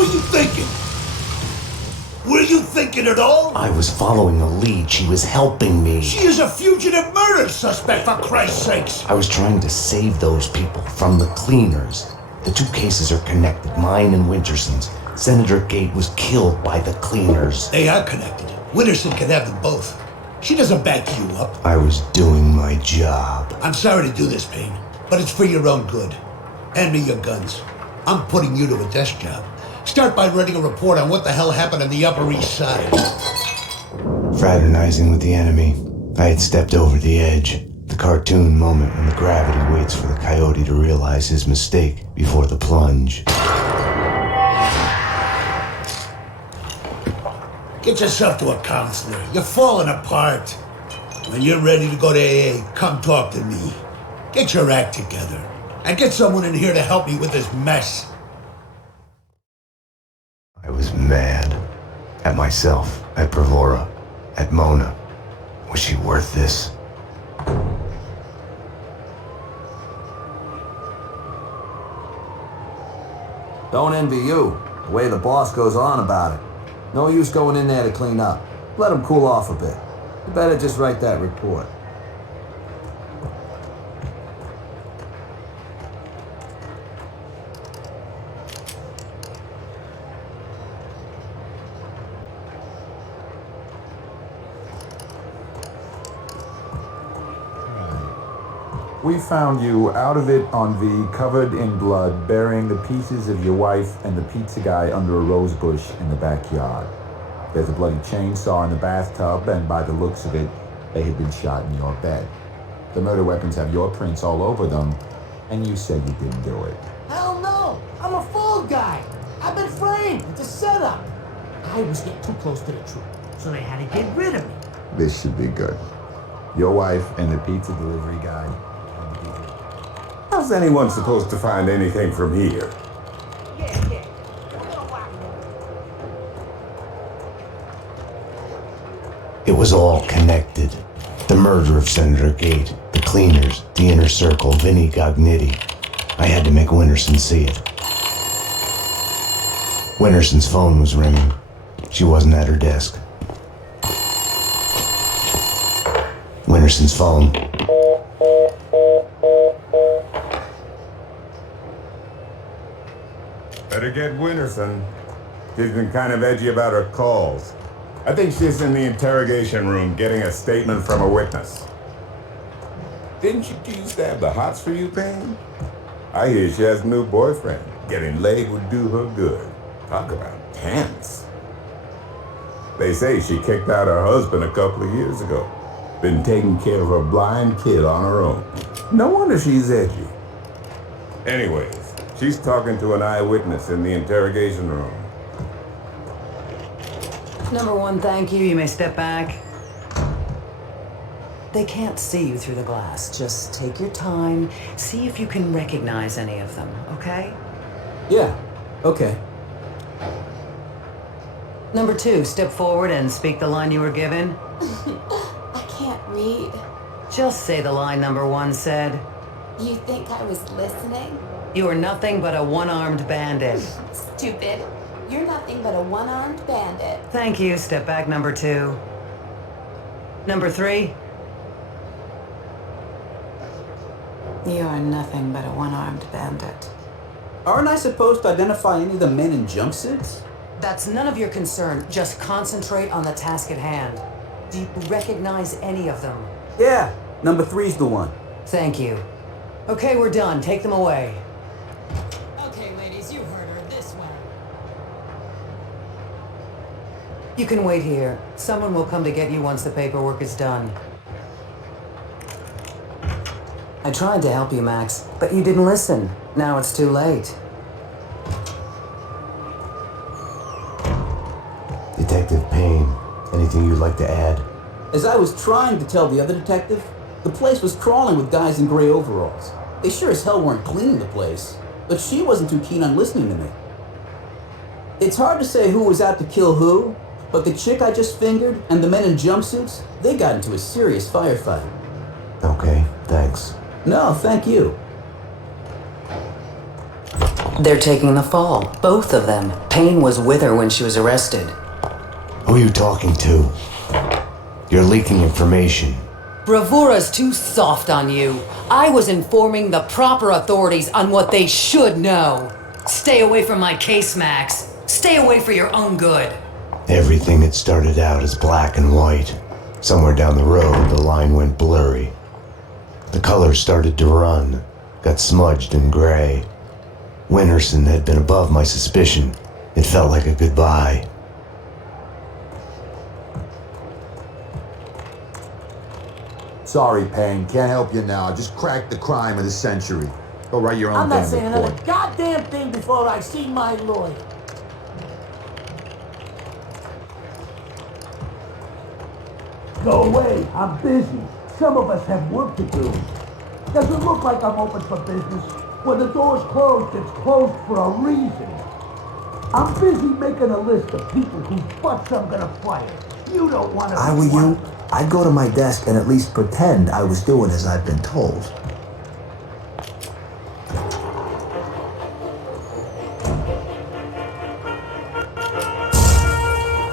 were you thinking? Were you thinking at all? I was following a lead. She was helping me. She is a fugitive murder suspect, for Christ's sakes. I was trying to save those people from the cleaners. The two cases are connected, mine and Winterson's. Senator Gate was killed by the cleaners. They are connected. Winterson can have them both. She doesn't back you up. I was doing my job. I'm sorry to do this, Payne, but it's for your own good. Hand me your guns. I'm putting you to a desk job. Start by writing a report on what the hell happened on the Upper East Side. Fraternizing with the enemy, I had stepped over the edge. The cartoon moment when the gravity waits for the coyote to realize his mistake before the plunge. Get yourself to a counselor. You're falling apart. When you're ready to go to AA, come talk to me. Get your act together. And get someone in here to help me with this mess. I was mad. At myself, at Bravura, at Mona. Was she worth this? Don't envy you, the way the boss goes on about it. No use going in there to clean up. Let him cool off a bit. You better just write that report. We found you out of it on V, covered in blood, burying the pieces of your wife and the pizza guy under a rose bush in the backyard. There's a bloody chainsaw in the bathtub, and by the looks of it, they had been shot in your bed. The murder weapons have your prints all over them, and you said you didn't do it. Hell no! I'm a fall guy! I've been framed! It's a setup! I was getting too close to the truth, so they had to get rid of me. This should be good. Your wife and the pizza delivery guy. How's anyone supposed to find anything from here? Yeah. It was all connected. The murder of Senator Gate, the cleaners, the inner circle, Vinnie Gognitti. I had to make Winterson see it. Winterson's phone was ringing. She wasn't at her desk. Winterson's phone. Better get Winterson. She's been kind of edgy about her calls. I think she's in the interrogation room getting a statement from a witness. Didn't you used to have the hots for you, Payne? I hear she has a new boyfriend. Getting laid would do her good. Talk about tense. They say she kicked out her husband a couple of years ago. Been taking care of her blind kid on her own. No wonder she's edgy. Anyways, she's talking to an eyewitness in the interrogation room. Number one, thank you. You may step back. They can't see you through the glass. Just take your time. See if you can recognize any of them, okay? Yeah, okay. Number two, step forward and speak the line you were given. I can't read. Just say the line number one said. You think I was listening? You are nothing but a one-armed bandit. Stupid. You're nothing but a one-armed bandit. Thank you. Step back, number two. Number three. You are nothing but a one-armed bandit. Aren't I supposed to identify any of the men in jumpsuits? That's none of your concern. Just concentrate on the task at hand. Do you recognize any of them? Yeah, number three's the one. Thank you. Okay, we're done. Take them away. Okay, ladies, you heard her. This way. You can wait here. Someone will come to get you once the paperwork is done. I tried to help you, Max, but you didn't listen. Now it's too late. Detective Payne, anything you'd like to add? As I was trying to tell the other detective, the place was crawling with guys in gray overalls. They sure as hell weren't cleaning the place, but she wasn't too keen on listening to me. It's hard to say who was out to kill who, but the chick I just fingered and the men in jumpsuits, they got into a serious firefight. Okay, thanks. No, thank you. They're taking the fall, both of them. Payne was with her when she was arrested. Who are you talking to? You're leaking information. Bravura's too soft on you. I was informing the proper authorities on what they should know. Stay away from my case, Max. Stay away for your own good. Everything had started out as black and white. Somewhere down the road, the line went blurry. The colors started to run, got smudged and gray. Winterson had been above my suspicion. It felt like a goodbye. Sorry, Payne. Can't help you now. I just cracked the crime of the century. Go write your own I'm not damn saying report. another goddamn thing before I see my lawyer. Go away, I'm busy. Some of us have work to do. Doesn't look like I'm open for business. When the door's closed, it's closed for a reason. I'm busy making a list of people whose butts I'm gonna fire. You don't want to. I were you, I'd go to my desk and at least pretend I was doing as I'd been told.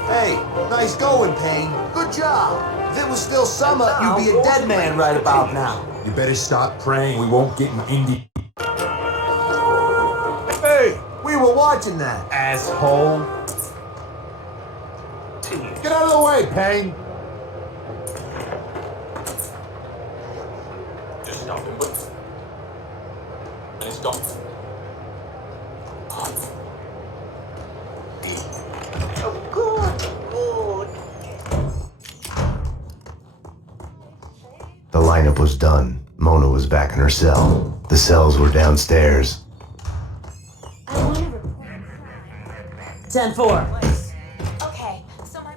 Hey, nice going, Payne. Good job. If it was still summer, you'd be a dead man right about now. You better stop praying. We won't get in Indy. Hey, we were watching that. Asshole. Get out of the way, Payne. The lineup was done. Mona was back in her cell. The cells were downstairs. 10-4. Okay, so my...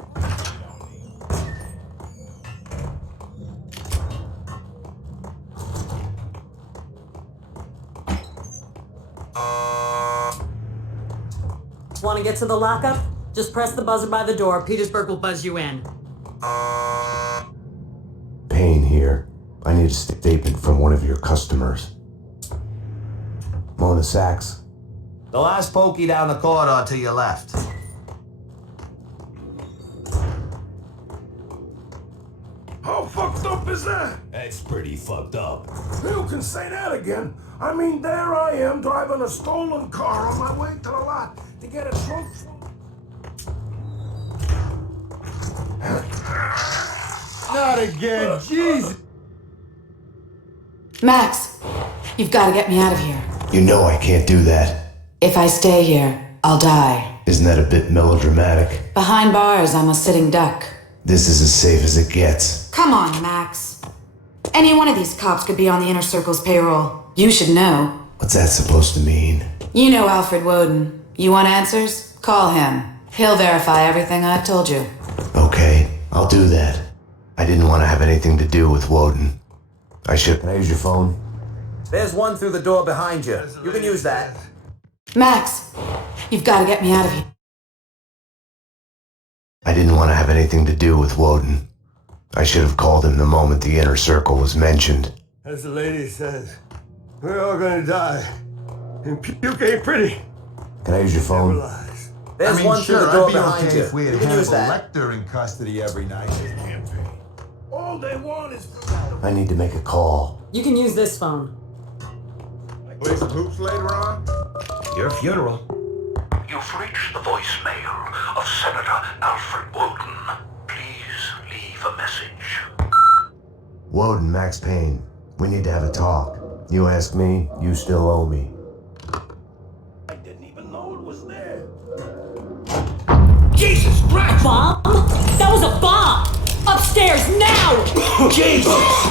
Want to get to the lockup? Just press the buzzer by the door. Petersburg will buzz you in. Payne here. I need a statement from one of your customers. Mona Sachs. The last pokey down the corridor to your left. How fucked up is that? That's pretty fucked up. You can say that again. I mean, there I am driving a stolen car on my way to the lot to get a trunk. Not again, Jesus. Max, you've got to get me out of here. You know I can't do that. If I stay here, I'll die. Isn't that a bit melodramatic? Behind bars, I'm a sitting duck. This is as safe as it gets. Come on, Max. Any one of these cops could be on the Inner Circle's payroll. You should know. What's that supposed to mean? You know Alfred Woden. You want answers? Call him. He'll verify everything I've told you. Okay, I'll do that. I didn't want to have anything to do with Woden. I should. Can I use your phone? There's one through the door behind you. You can use that. Max, you've got to get me out of here. I didn't want to have anything to do with Woden. I should have called him the moment the Inner Circle was mentioned. As the lady says, we're all gonna die. And puke ain't pretty. Can I use your phone? Lies. There's one through the door behind you. If we had You can use Hannibal that. Lecter in custody every night. All they want is I need to make a call. You can use this phone. Play some hoops later on? Your funeral. You've reached the voicemail of Senator Alfred Woden. Please leave a message. Woden, Max Payne. We need to have a talk. You ask me, you still owe me. I didn't even know it was there. Jesus Christ! Bomb? That was a bomb! Upstairs now! Jesus!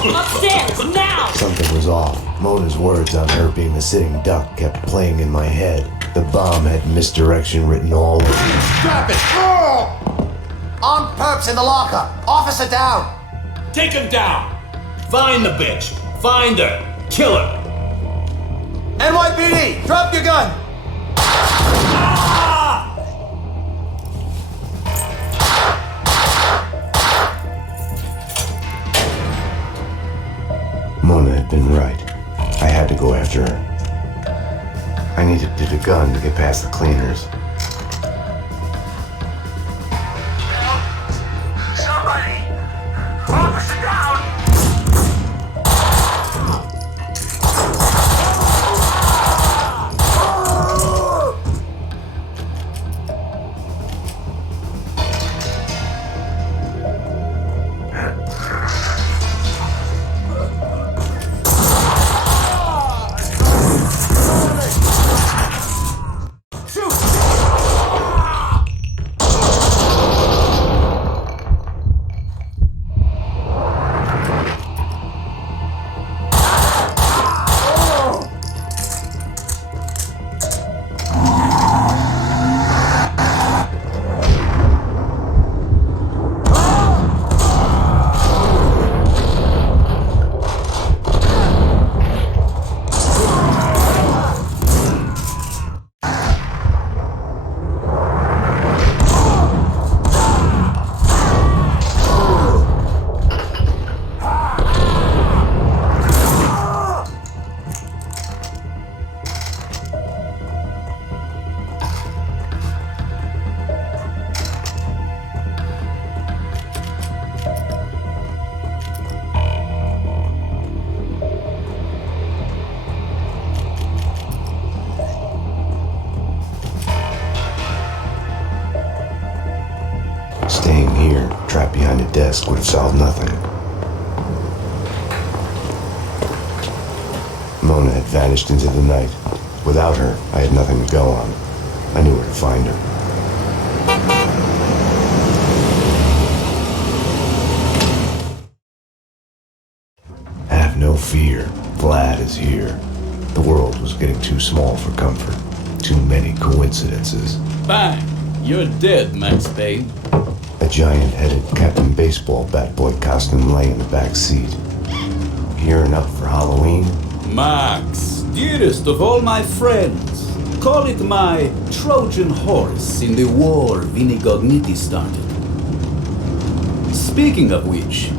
Upstairs now! Something was off. Mona's words on her being the sitting duck kept playing in my head. The bomb had misdirection written all over it. Drop it! Oh! Armed perps in the locker. Officer down. Take him down! Find the bitch! Find her! Kill her! NYPD, drop your gun. Mona had been right. I had to go after her. I needed a gun to get past the cleaners. Somebody! Officer down! Staying here, trapped behind a desk, would have solved nothing. Mona had vanished into the night. Without her, I had nothing to go on. I knew where to find her. Have no fear. Vlad is here. The world was getting too small for comfort. Too many coincidences. Bang! You're dead, Max Payne. A giant-headed Captain Baseball bat boy costume lay in the back seat. Gearing up for Halloween? Max, dearest of all my friends, call it my Trojan horse in the war Vinnie Gognitti started. Speaking of which,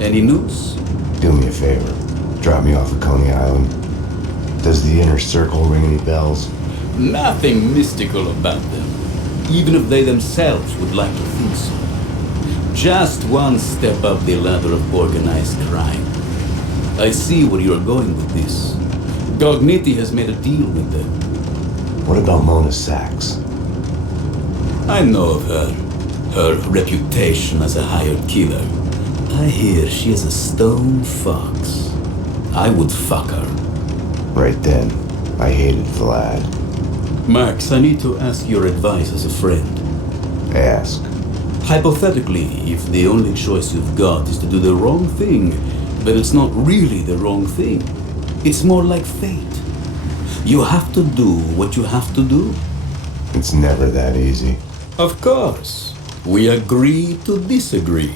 any news? Do me a favor. Drop me off at Coney Island. Does the inner circle ring any bells? Nothing mystical about them, even if they themselves would like to think so. Just one step up the ladder of organized crime. I see where you're going with this. Gognitti has made a deal with them. What about Mona Sachs? I know of her. Her reputation as a hired killer. I hear she is a stone fox. I would fuck her. Right then, I hated Vlad. Max, I need to ask your advice as a friend. Ask. Hypothetically, if the only choice you've got is to do the wrong thing, but it's not really the wrong thing. It's more like fate. You have to do what you have to do. It's never that easy. Of course. We agree to disagree.